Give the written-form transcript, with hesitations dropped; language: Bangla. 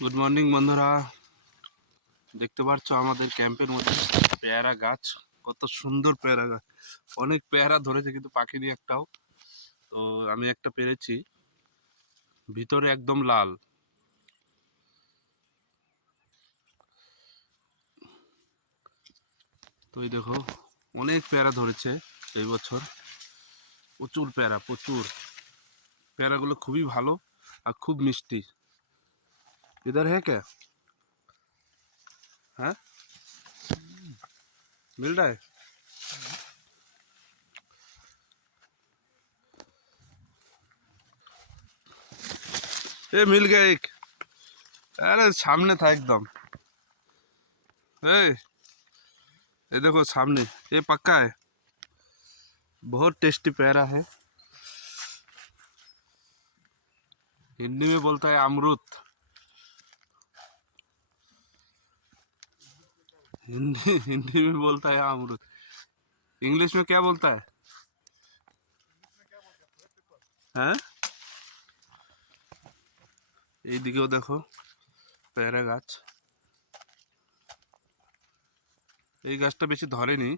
গুড মর্নিং বন্ধুরা, দেখতে পাচ্ছ আমাদের ক্যাম্পের মধ্যে পেয়ারা গাছ। কত সুন্দর পেয়ারা গাছ, অনেক পেয়ারা ধরেছে কিন্তু পাখিনি একটাও। তো আমি একটা পেরেছি, ভিতরে একদম লাল। তো এই দেখো, অনেক পেয়ারা ধরেছে এই বছর, প্রচুর পেয়ারা, প্রচুর। পেয়ারাগুলো খুবই ভালো আর খুব মিষ্টি। इधर है क्या? हाँ, मिल रहा है। ये मिल गया एक। अरे सामने था एकदम। ये देखो सामने, ये पक्का है। बहुत टेस्टी पेड़ा है। हिंदी में बोलता है अमरूद। हिंदी में बोलता है अमरूद। इंग्लिश में क्या बोलता है? हैं? এইদিকেও দেখো পেয়ারা গাছ। এই গাছটা বেশি ধরেনি।